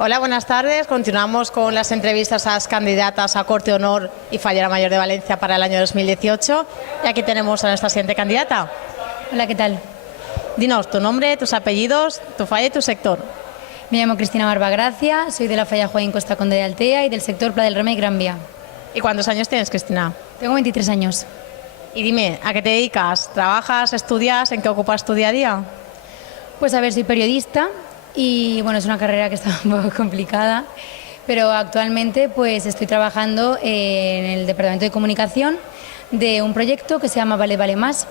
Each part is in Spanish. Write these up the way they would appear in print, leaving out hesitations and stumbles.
Hola, buenas tardes. Continuamos con las entrevistas a las candidatas a Corte Honor y Fallera Mayor de Valencia para el año 2018. Y aquí tenemos a nuestra siguiente candidata. Hola, ¿qué tal? Dinos tu nombre, tus apellidos, tu falla y tu sector. Me llamo Cristina Barbagracia, soy de la falla Juaín Costa Conde de Altea y del sector Pla del Remei Gran Vía. ¿Y cuántos años tienes, Cristina? Tengo 23 años. Y dime, ¿a qué te dedicas? ¿Trabajas, estudias? ¿En qué ocupas tu día a día? Pues a ver, soy periodista y bueno, es una carrera que está un poco complicada, pero actualmente pues estoy trabajando en el Departamento de Comunicación de un proyecto que se llama Vale Vale Más,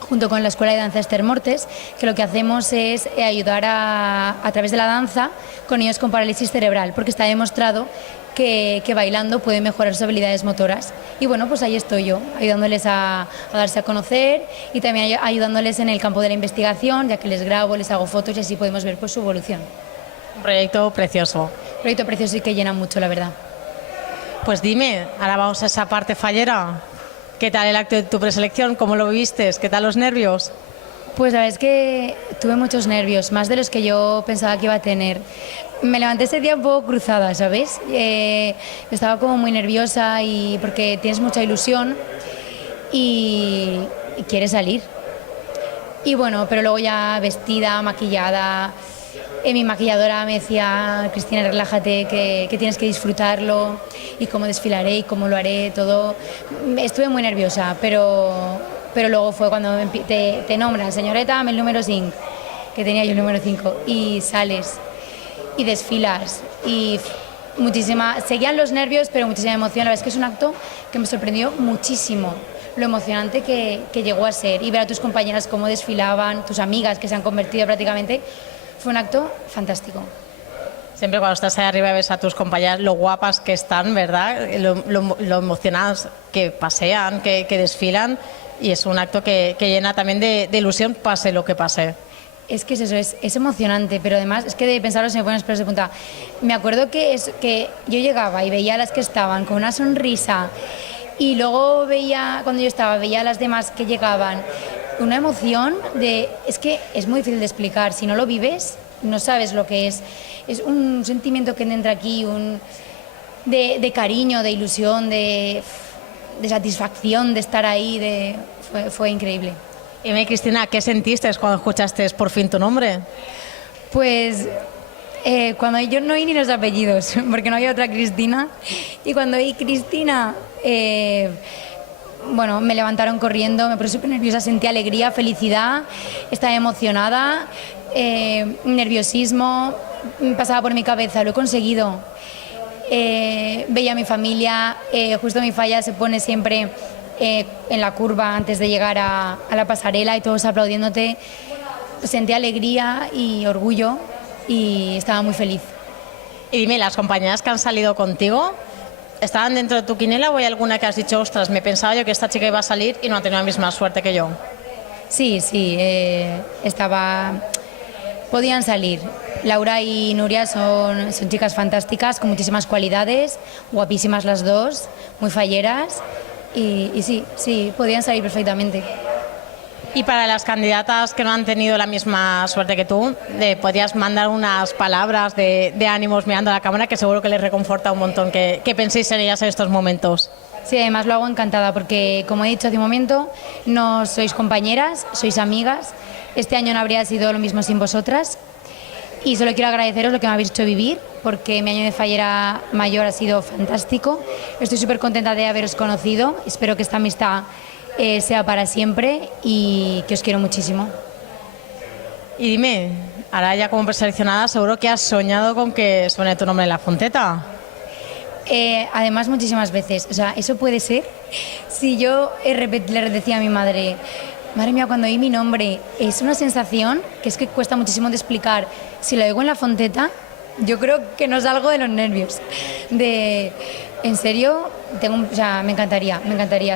junto con la Escuela de Danza Esther Mortes, que lo que hacemos es ayudar a través de la danza con niños con parálisis cerebral, porque está demostrado que bailando puede mejorar sus habilidades motoras. Y bueno, pues ahí estoy yo, ayudándoles a darse a conocer y también ayudándoles en el campo de la investigación, ya que les grabo, les hago fotos y así podemos ver pues su evolución. Un proyecto precioso. Un proyecto precioso y que llena mucho, la verdad. Pues dime, ahora vamos a esa parte fallera. ¿Qué tal el acto de tu preselección? ¿Cómo lo viviste? ¿Qué tal los nervios? Pues la verdad es que tuve muchos nervios, más de los que yo pensaba que iba a tener. Me levanté ese día un poco cruzada, ¿sabes? Estaba como muy nerviosa y porque tienes mucha ilusión y quieres salir. Y bueno, pero luego ya vestida, maquillada, mi maquilladora me decía, Cristina, relájate, que tienes que disfrutarlo y cómo desfilaré y cómo lo haré, todo. Estuve muy nerviosa, pero luego fue cuando te nombran, señorita, dame el número 5, que tenía yo el número 5, y sales y desfilas y seguían los nervios, pero muchísima emoción. La verdad es que es un acto que me sorprendió muchísimo, lo emocionante que llegó a ser, y ver a tus compañeras cómo desfilaban, tus amigas que se han convertido prácticamente, fue un acto fantástico. Siempre cuando estás ahí arriba ves a tus compañeras lo guapas que están, ¿verdad? Lo emocionadas que pasean, que desfilan, y es un acto que llena también de ilusión, pase lo que pase. Es que es eso, es emocionante, pero además es que de pensarlo se me ponen los pelos de punta. Me acuerdo que yo llegaba y veía a las que estaban con una sonrisa y luego cuando yo estaba, veía a las demás que llegaban, una emoción es que es muy difícil de explicar, si no lo vives no sabes lo que es un sentimiento que entra aquí, de cariño, de ilusión, de satisfacción de estar ahí, fue increíble. Y Cristina, ¿qué sentiste cuando escuchaste por fin tu nombre? Pues cuando yo no oí ni los apellidos, porque no había otra Cristina, y cuando oí Cristina, bueno, me levantaron corriendo, me puse súper nerviosa, sentí alegría, felicidad, estaba emocionada, nerviosismo, pasaba por mi cabeza, lo he conseguido. Veía a mi familia, justo mi falla se pone siempre en la curva antes de llegar a la pasarela y todos aplaudiéndote. Sentí alegría y orgullo y estaba muy feliz. Y dime, ¿las compañeras que han salido contigo estaban dentro de tu quinela o hay alguna que has dicho, ostras, me pensaba yo que esta chica iba a salir y no ha tenido la misma suerte que yo? Sí, podían salir. Laura y Nuria son chicas fantásticas, con muchísimas cualidades, guapísimas las dos, muy falleras. Y sí, podían salir perfectamente. Y para las candidatas que no han tenido la misma suerte que tú, podrías mandar unas palabras de ánimos mirando a la cámara, que seguro que les reconforta un montón que penséis en ellas en estos momentos. Sí, además lo hago encantada porque, como he dicho hace un momento, no sois compañeras, sois amigas. Este año no habría sido lo mismo sin vosotras. Y solo quiero agradeceros lo que me habéis hecho vivir, porque mi año de fallera mayor ha sido fantástico. Estoy súper contenta de haberos conocido. Espero que esta amistad sea para siempre y que os quiero muchísimo. Y dime, ahora ya como preseleccionada, seguro que has soñado con que suene tu nombre en la fonteta. Además, muchísimas veces. O sea, eso puede ser. Si yo le decía a mi madre, madre mía, cuando oí mi nombre, es una sensación que es que cuesta muchísimo de explicar. Si lo oigo en la fonteta, yo creo que no salgo de los nervios. En serio, me encantaría,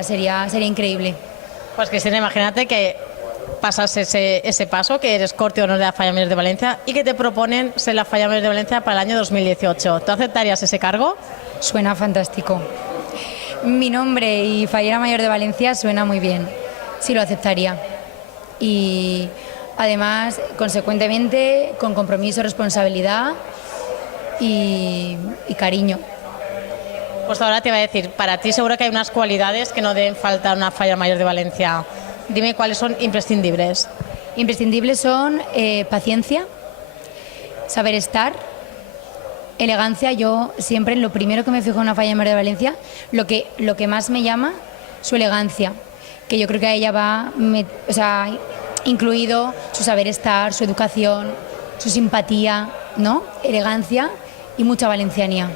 sería increíble. Pues Cristina, imagínate que pasas ese paso, que eres Corte Honor de la Falla Mayor de Valencia y que te proponen ser la Falla Mayor de Valencia para el año 2018. ¿Tú aceptarías ese cargo? Suena fantástico. Mi nombre y Fallera Mayor de Valencia suena muy bien. Sí, lo aceptaría. Y además, consecuentemente, con compromiso, responsabilidad y cariño. Pues ahora te iba a decir, para ti seguro que hay unas cualidades que no deben faltar en una Falla Mayor de Valencia. Dime cuáles son imprescindibles. Imprescindibles son paciencia, saber estar, elegancia. Yo siempre, lo primero que me fijo en una Falla Mayor de Valencia, lo que más me llama, su elegancia, que yo creo que a ella va, incluido su saber estar, su educación, su simpatía, ¿no? Elegancia y mucha valencianía.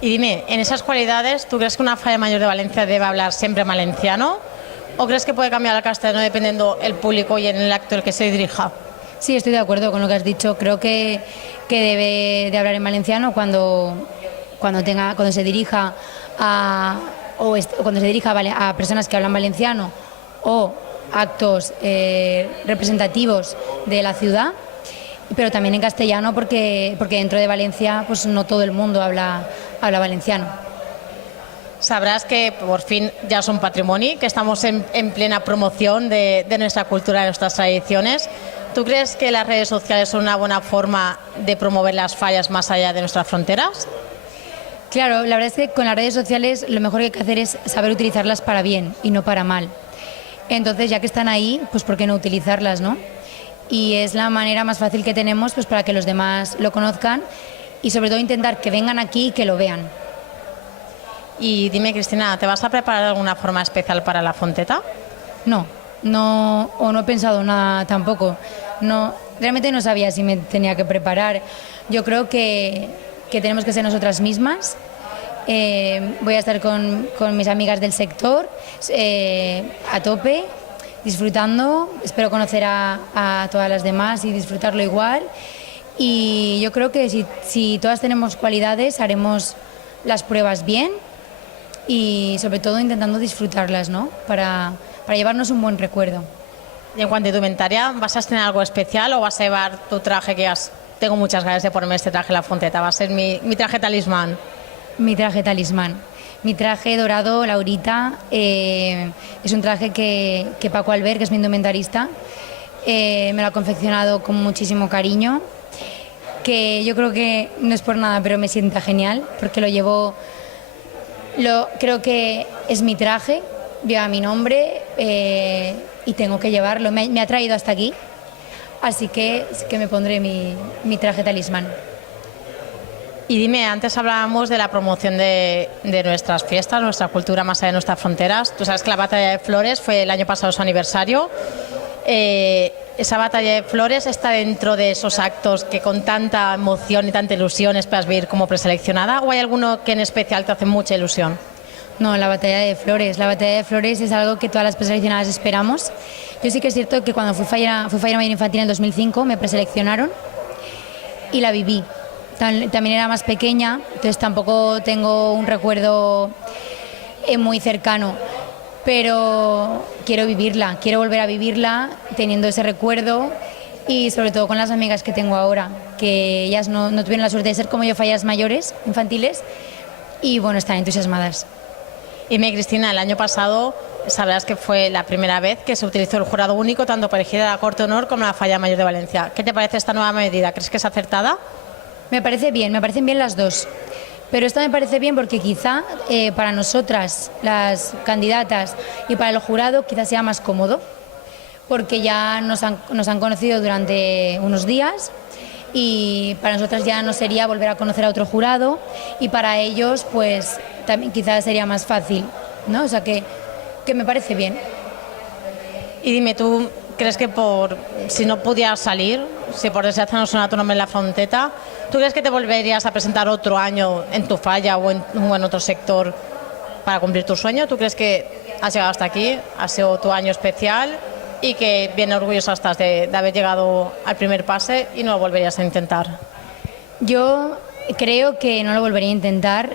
Y dime, en esas cualidades, ¿tú crees que una Falla Mayor de Valencia debe hablar siempre valenciano? ¿O crees que puede cambiar al castellano dependiendo el público y en el acto al que se dirija? Sí, estoy de acuerdo con lo que has dicho. Creo que debe de hablar en valenciano cuando se dirija a personas que hablan valenciano o actos representativos de la ciudad, pero también en castellano porque dentro de Valencia pues no todo el mundo habla valenciano. Sabrás que por fin ya son patrimonio, que estamos en plena promoción de nuestra cultura, de nuestras tradiciones. ¿Tú crees que las redes sociales son una buena forma de promover las fallas más allá de nuestras fronteras? Claro, la verdad es que con las redes sociales lo mejor que hay que hacer es saber utilizarlas para bien y no para mal. Entonces, ya que están ahí, pues ¿por qué no utilizarlas, no? Y es la manera más fácil que tenemos pues para que los demás lo conozcan y sobre todo intentar que vengan aquí y que lo vean. Y dime, Cristina, ¿te vas a preparar alguna forma especial para la Fonteta? No he pensado nada tampoco. No, realmente no sabía si me tenía que preparar. Yo creo que tenemos que ser nosotras mismas. Voy a estar con mis amigas del sector a tope, disfrutando. Espero conocer a todas las demás y disfrutarlo igual. Y yo creo que si todas tenemos cualidades, haremos las pruebas bien y sobre todo intentando disfrutarlas, ¿no? Para llevarnos un buen recuerdo. Y en cuanto a tu inventaria, ¿vas a estrenar algo especial o vas a llevar tu traje que tengo muchas ganas de ponerme este traje en la Fonteta? Va a ser mi traje talismán. Mi traje talismán. Mi traje dorado, Laurita, es un traje que Paco Albert, que es mi indumentarista, me lo ha confeccionado con muchísimo cariño, que yo creo que no es por nada, pero me sienta genial, porque creo que es mi traje, lleva mi nombre y tengo que llevarlo. Me ha traído hasta aquí, así que me pondré mi traje talismán. Y dime, antes hablábamos de la promoción de nuestras fiestas, nuestra cultura más allá de nuestras fronteras. Tú sabes que la Batalla de Flores fue el año pasado su aniversario. Esa Batalla de Flores está dentro de esos actos que con tanta emoción y tanta ilusión esperas ver como preseleccionada, ¿o hay alguno que en especial te hace mucha ilusión? No, la Batalla de Flores. La Batalla de Flores es algo que todas las preseleccionadas esperamos. Yo sí que es cierto que cuando fui Falla Mayor Infantil en el 2005 me preseleccionaron y la viví. También era más pequeña, entonces tampoco tengo un recuerdo muy cercano, pero quiero vivirla, quiero volver a vivirla teniendo ese recuerdo y sobre todo con las amigas que tengo ahora, que ellas no tuvieron la suerte de ser como yo, fallas mayores, infantiles, y bueno, están entusiasmadas. Y Cristina, el año pasado sabrás que fue la primera vez que se utilizó el jurado único tanto para elegir a la Corte de Honor como a la Falla Mayor de Valencia. ¿Qué te parece esta nueva medida? ¿Crees que es acertada? Me parecen bien las dos, pero esta me parece bien porque quizá para nosotras, las candidatas, y para el jurado quizás sea más cómodo, porque ya nos han conocido durante unos días y para nosotras ya no sería volver a conocer a otro jurado y para ellos pues también quizás sería más fácil, ¿no? O sea que me parece bien. Y dime, ¿tú crees que si no pudieras salir, si por desgracia no suena tu nombre en la Fonteta, ¿tú crees que te volverías a presentar otro año en tu falla o en otro sector para cumplir tu sueño? ¿Tú crees que has llegado hasta aquí, ha sido tu año especial y que bien orgullosa estás de haber llegado al primer pase y no lo volverías a intentar? Yo creo que no lo volvería a intentar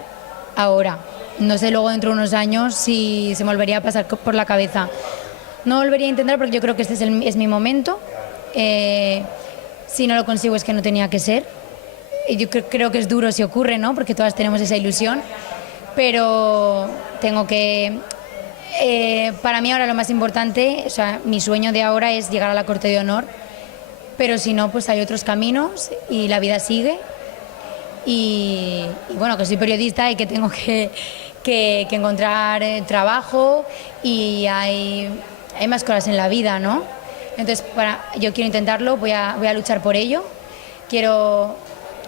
ahora. No sé luego dentro de unos años si se me volvería a pasar por la cabeza. No volvería a intentar porque yo creo que este es mi momento. Si no lo consigo es que no tenía que ser. Yo creo que es duro si ocurre, ¿no? Porque todas tenemos esa ilusión. Pero tengo que... para mí ahora lo más importante, o sea, mi sueño de ahora es llegar a la Corte de Honor. Pero si no, pues hay otros caminos y la vida sigue. y bueno, que soy periodista y que tengo que encontrar trabajo y hay más cosas en la vida, ¿no? Entonces, yo quiero intentarlo, voy a luchar por ello, quiero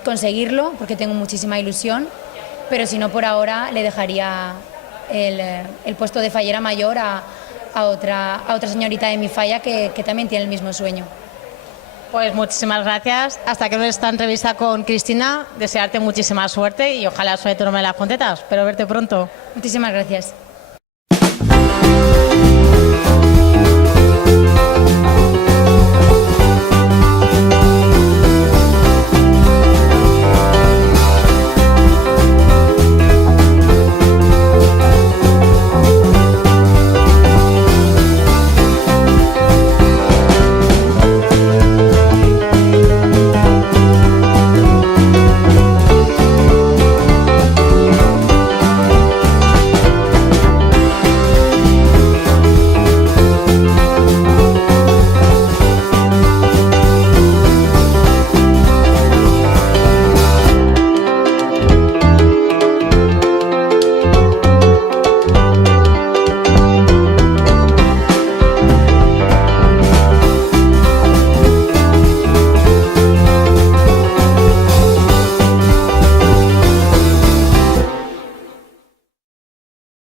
conseguirlo porque tengo muchísima ilusión, pero si no, por ahora le dejaría el puesto de fallera mayor a otra señorita de mi falla que también tiene el mismo sueño. Pues muchísimas gracias. Hasta que esta entrevista con Cristina, desearte muchísima suerte y ojalá sobre todo no me las contetas. Espero verte pronto. Muchísimas gracias.